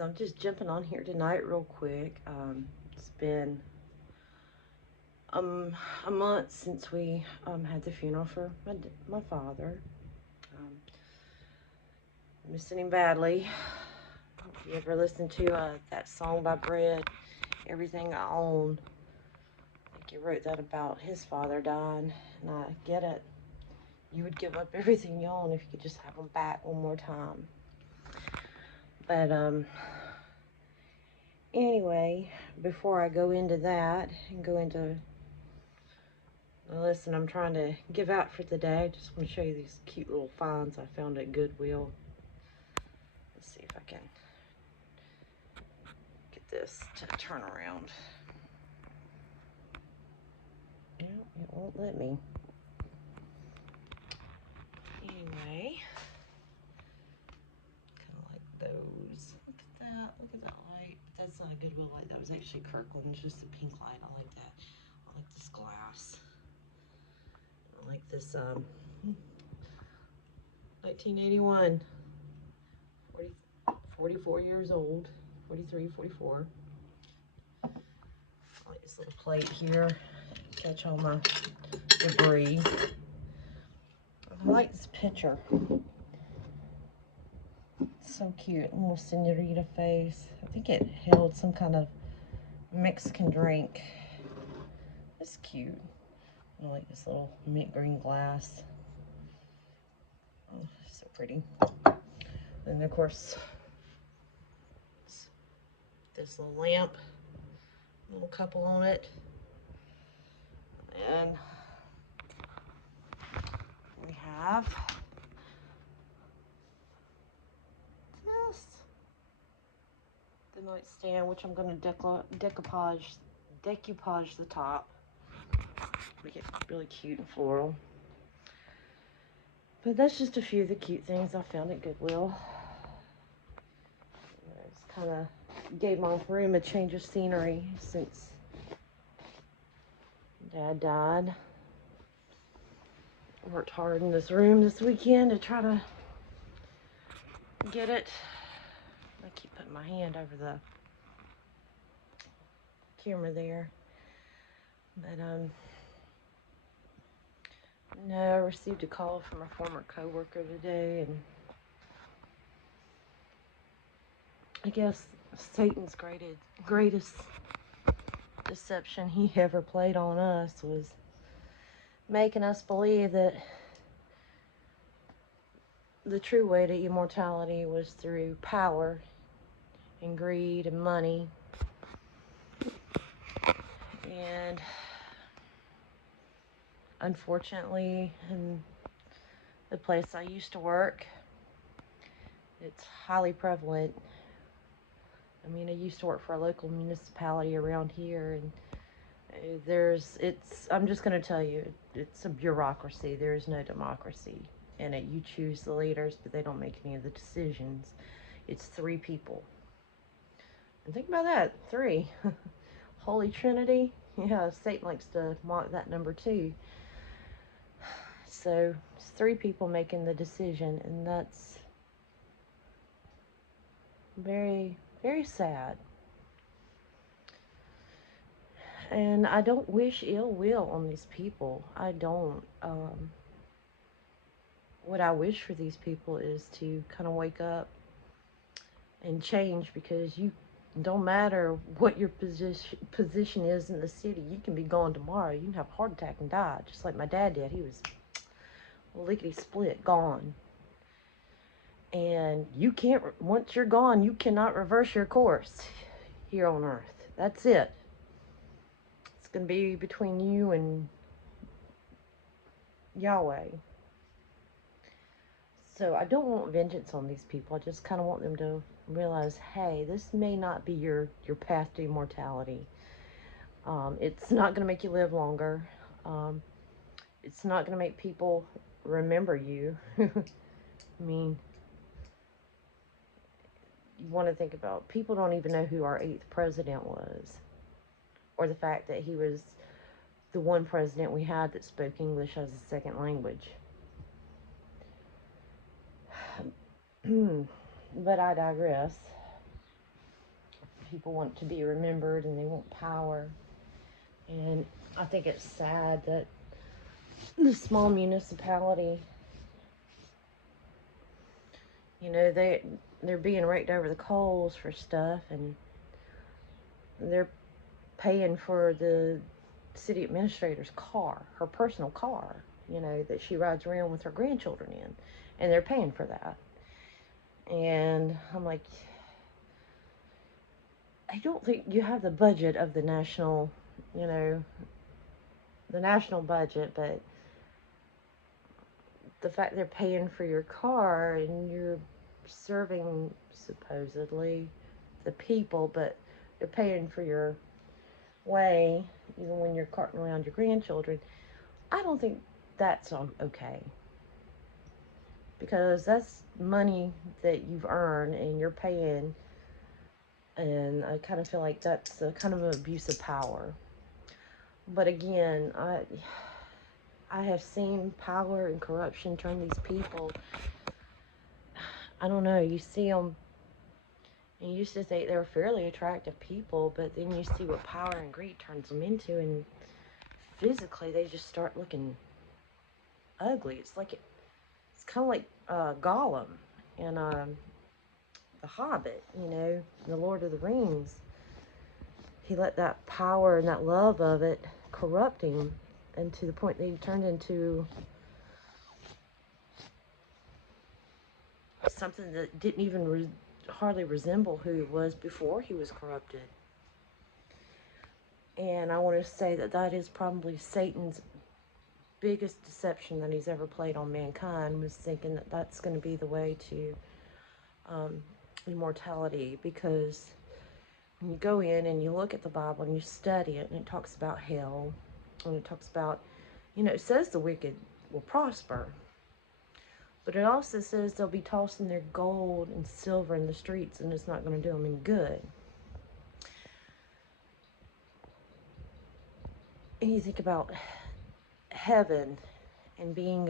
So I'm just jumping on here tonight real quick. It's been um, a month since we had the funeral for my father. Um, Missing him badly. If you ever listen to that song by Bread, Everything I Own, I think he wrote that about his father dying, and I get it. You would give up everything you own if you could just have him back one more time. But anyway, before I go into that and go into the lesson I'm trying to give out for today, I just want to show you these cute little finds I found at Goodwill. Let's see if I can get this to turn around. No, it won't let me. Anyway, kind of like those. Look at that. Look at that light. But that's not a Goodwill light. That was actually Kirkland. It's just a pink light. I like that. I like this glass. I like this 1981. 44 years old. 43, 44. I like this little plate here. Catch all my debris. I like this picture. It's so cute. Little senorita face. I think it held some kind of Mexican drink. It's cute. I like this little mint green glass. Oh, so pretty. And of course, this little lamp, little couple on it. And we have this, the nightstand, which I'm going to decoupage the top. Make it really cute and floral. But that's just a few of the cute things I found at Goodwill. I just kind of gave my room a change of scenery since Dad died. I worked hard in this room this weekend to try to get it. I keep putting my hand over the camera there. But no, I received a call from a former coworker today, and I guess Satan's greatest deception he ever played on us was making us believe that the true way to immortality was through power and greed and money. And unfortunately, in the place I used to work, it's highly prevalent. I mean, I used to work for a local municipality around here, and I'm just going to tell you, it's a bureaucracy. There is no democracy in it. You choose the leaders, but they don't make any of the decisions. It's 3 people. And think about that, 3. Holy Trinity. Yeah, Satan likes to mock that number too. So it's 3 people making the decision, and that's very, very sad. And I don't wish ill will on these people. I don't. What I wish for these people is to kind of wake up and change, because you don't matter what your position is in the city. You can be gone tomorrow. You can have a heart attack and die, just like my dad did. He was lickety split, gone. And you can't, once you're gone, you cannot reverse your course here on earth. That's it. It's going to be between you and Yahweh. So I don't want vengeance on these people. I just kind of want them to realize, hey, this may not be your path to immortality. It's not going to make you live longer. It's not going to make people remember you. I mean, you want to think about, people don't even know who our 8th president was, or the fact that he was the one president we had that spoke English as a second language. But I digress. people want to be remembered and they want power. And I think it's sad that the small municipality, you know, they're being raked over the coals for stuff, and they're paying for the city administrator's car, her personal car, you know, that she rides around with her grandchildren in, and they're paying for that. And I'm like, I don't think you have the budget of the national, you know, the national budget, but the fact they're paying for your car and you're serving supposedly the people, but they're paying for your way, even when you're carting around your grandchildren. I don't think that's okay, because that's money that you've earned and you're paying, and I kind of feel like that's a kind of an abuse of power. But again, I have seen power and corruption turn these people. I don't know, you see them, and you used to think they were fairly attractive people, but then you see what power and greed turns them into, and physically they just start looking ugly. It's like it's kind of like Gollum and the Hobbit, you know, the Lord of the Rings. He let that power and that love of it corrupt him, and to the point that he turned into something that didn't even hardly resemble who he was before he was corrupted. And I want to say that that is probably Satan's biggest deception that he's ever played on mankind, was thinking that that's going to be the way to immortality. Because when you go in and you look at the Bible and you study it, and it talks about hell, and it talks about, you know, it says the wicked will prosper, but it also says they'll be tossing their gold and silver in the streets, and it's not going to do them any good. And you think about heaven and being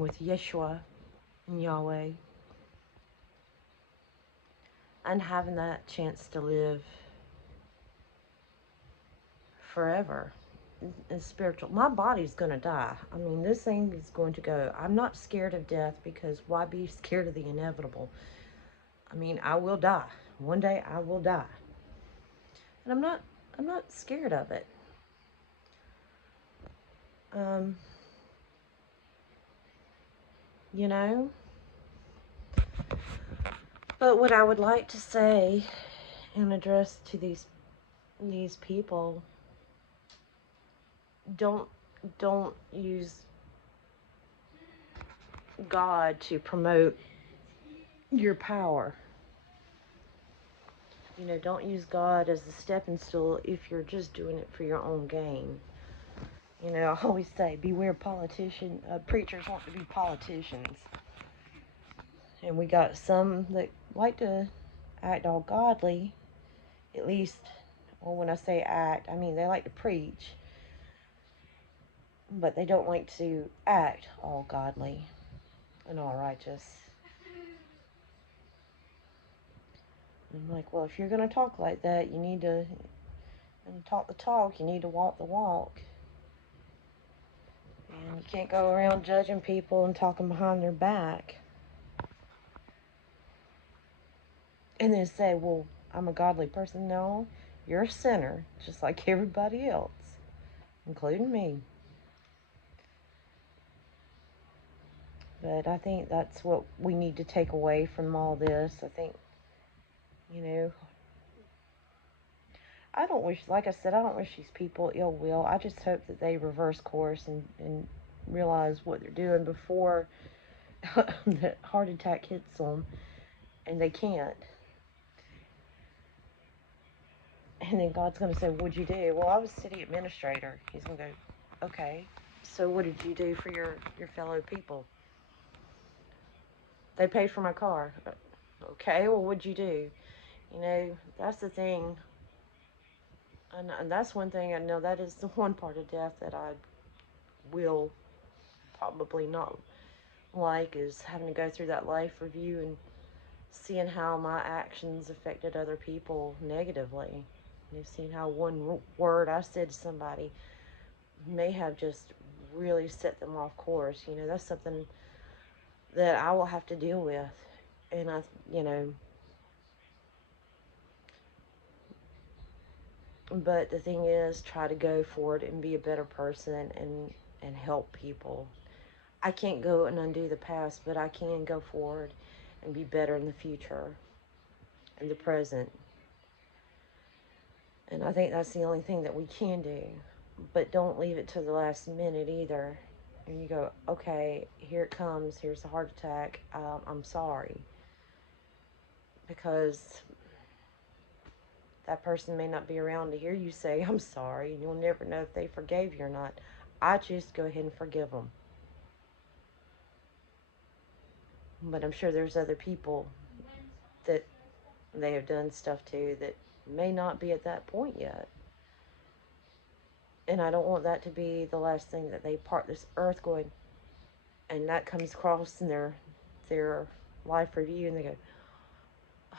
with Yeshua and Yahweh, and having that chance to live forever and spiritual. My body's going to die. I mean, this thing is going to go. I'm not scared of death, because why be scared of the inevitable? I mean, I will die. One day I will die. And I'm not scared of it. You know? But what I would like to say and address to these people, don't use God to promote your power. You know, don't use God as a stepping stool if you're just doing it for your own gain. You know, I always say, beware preachers want to be politicians. And we got some that like to act all godly, at least, well, when I say act, I mean they like to preach, but they don't like to act all godly and all righteous. And I'm like, well, if you're going to talk like that, you need to talk the talk, you need to walk the walk. And you can't go around judging people and talking behind their back. And then say, well, I'm a godly person. No, you're a sinner, just like everybody else, including me. But I think that's what we need to take away from all this. I think, you know, I don't wish, like I said, I don't wish these people ill will. I just hope that they reverse course and realize what they're doing before the heart attack hits them, and they can't. And then God's going to say, what'd you do? Well, I was city administrator. He's going to go, okay, so what did you do for your fellow people? They paid for my car. Okay, well, what'd you do? You know, that's the thing. And that's one thing I know, that is the one part of death that I will probably not like, is having to go through that life review and seeing how my actions affected other people negatively. Seeing how one word I said to somebody may have just really set them off course. That's something that I will have to deal with. And but the thing is, try to go forward and be a better person and help people. I can't go and undo the past, but I can go forward and be better in the future and the present. And I think that's the only thing that we can do. But don't leave it to the last minute either. And you go, okay, here it comes. Here's the heart attack. I'm sorry. Because that person may not be around to hear you say, I'm sorry. And you'll never know if they forgave you or not. I choose to go ahead and forgive them. But I'm sure there's other people that they have done stuff to that may not be at that point yet. And I don't want that to be the last thing that they part this earth going, and that comes across in their life review, and they go, oh,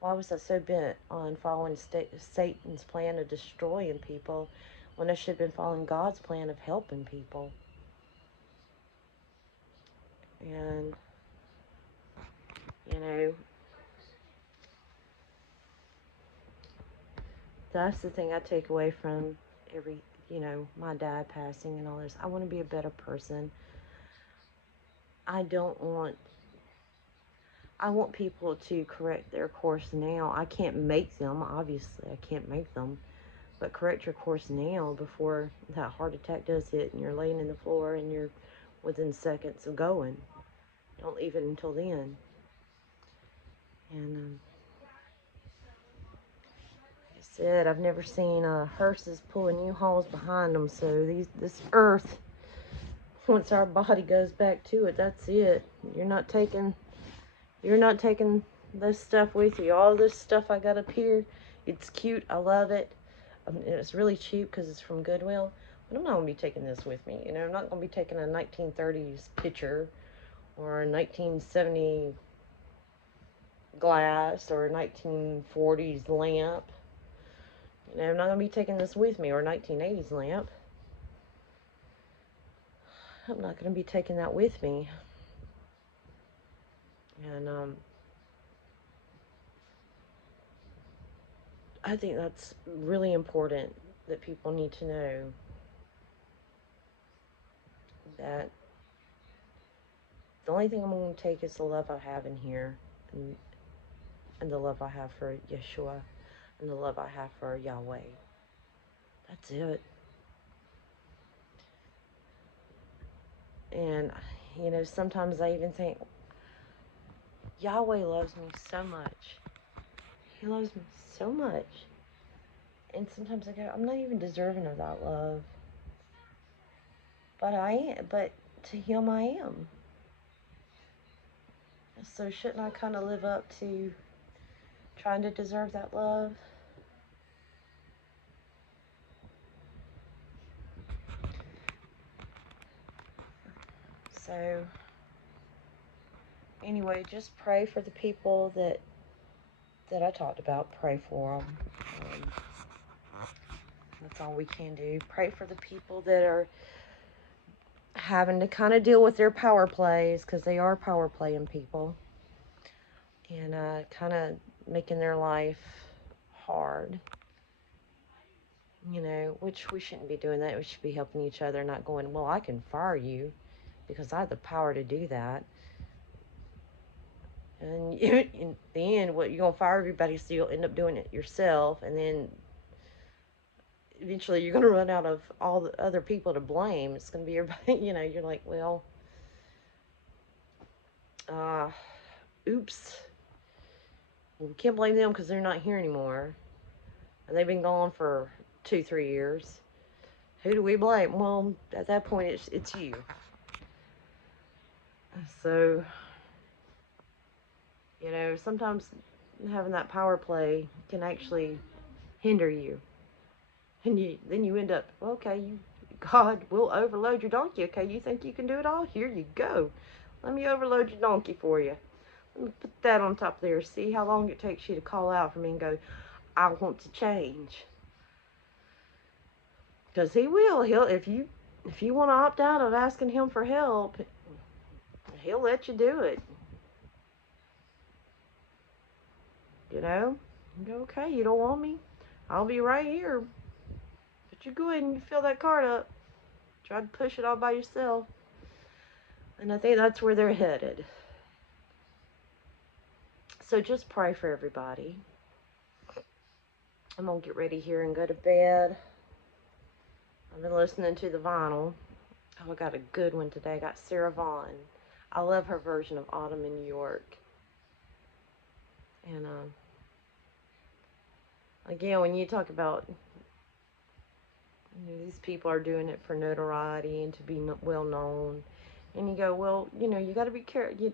why was I so bent on following Satan's plan of destroying people when I should have been following God's plan of helping people? And, that's the thing I take away from my dad passing and all this. I want to be a better person. I want people to correct their course now. I can't make them, obviously. I can't make them. But correct your course now before that heart attack does hit and you're laying in the floor and you're within seconds of going. Don't leave it until then. And like I said, I've never seen hearses pulling U-Hauls behind them. So this earth, once our body goes back to it, that's it. You're not taking this stuff with you. All this stuff I got up here, it's cute. I love it. It's really cheap because it's from Goodwill. But I'm not going to be taking this with me. I'm not going to be taking a 1930s picture or a 1970 glass or a 1940s lamp. I'm not going to be taking this with me, or a 1980s lamp. I'm not going to be taking that with me. And I think that's really important that people need to know that the only thing I'm going to take is the love I have in here, and the love I have for Yeshua, and the love I have for Yahweh. That's it. And, sometimes I even think, Yahweh loves me so much. He loves me so much. And sometimes I go, I'm not even deserving of that love. But I am. But to him I am. So shouldn't I kind of live up to trying to deserve that love? So, anyway, just pray for the people that I talked about. Pray for them. That's all we can do. Pray for the people that are having to kind of deal with their power plays, because they are power playing people, and kind of making their life hard. Which we shouldn't be doing that. We should be helping each other, not going, well, I can fire you because I have the power to do that. And in the end, what, you're going to fire everybody, so you'll end up doing it yourself, and then eventually you're going to run out of all the other people to blame. It's going to be everybody, you're like, well, oops. Well, we can't blame them because they're not here anymore. And they've been gone for 2-3 years. Who do we blame? Well, at that point, it's you. So, sometimes having that power play can actually hinder you. And then you end up, okay, God will overload your donkey. Okay, you think you can do it all? Here you go. Let me overload your donkey for you. Put that on top there. See how long it takes you to call out for me and go, I want to change. Because he will. If you want to opt out of asking him for help, he'll let you do it. You know? You go, okay, you don't want me? I'll be right here. But you go ahead and fill that card up. Try to push it all by yourself. And I think that's where they're headed. So just pray for everybody. I'm going to get ready here and go to bed. I've been listening to the vinyl. Oh, I got a good one today. I got Sarah Vaughan. I love her version of Autumn in New York. And again, when you talk about these people are doing it for notoriety and to be well known, and you go, well, you got to be careful.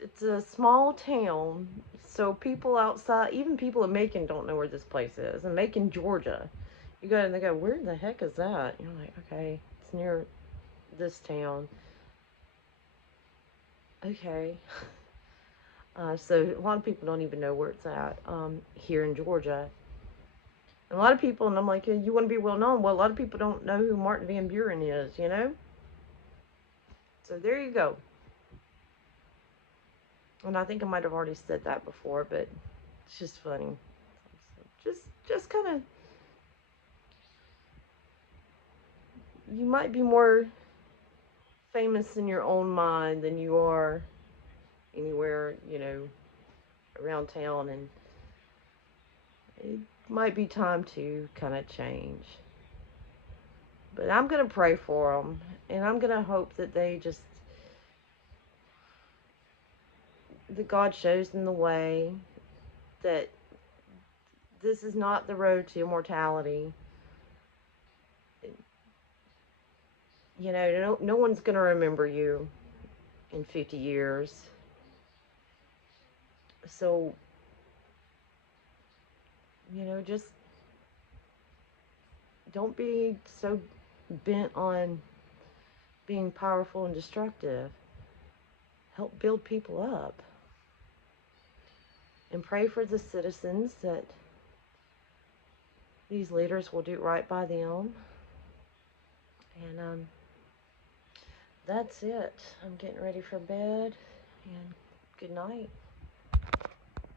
It's a small town, so people outside, even people in Macon, don't know where this place is. In Macon, Georgia, you go and they go, where the heck is that? You're like, okay, it's near this town. Okay. So a lot of people don't even know where it's at here in Georgia. And a lot of people, and I'm like, yeah, you want to be well known? Well, a lot of people don't know who Martin Van Buren is, So there you go. And I think I might have already said that before, but it's just funny. Just kind of, you might be more famous in your own mind than you are anywhere, around town, and it might be time to kind of change. But I'm going to pray for them, and I'm going to hope that that God shows them the way, that this is not the road to immortality. No one's going to remember you in 50 years. So, just don't be so bent on being powerful and destructive. Help build people up. And pray for the citizens that these leaders will do right by them. And that's it. I'm getting ready for bed. And good night.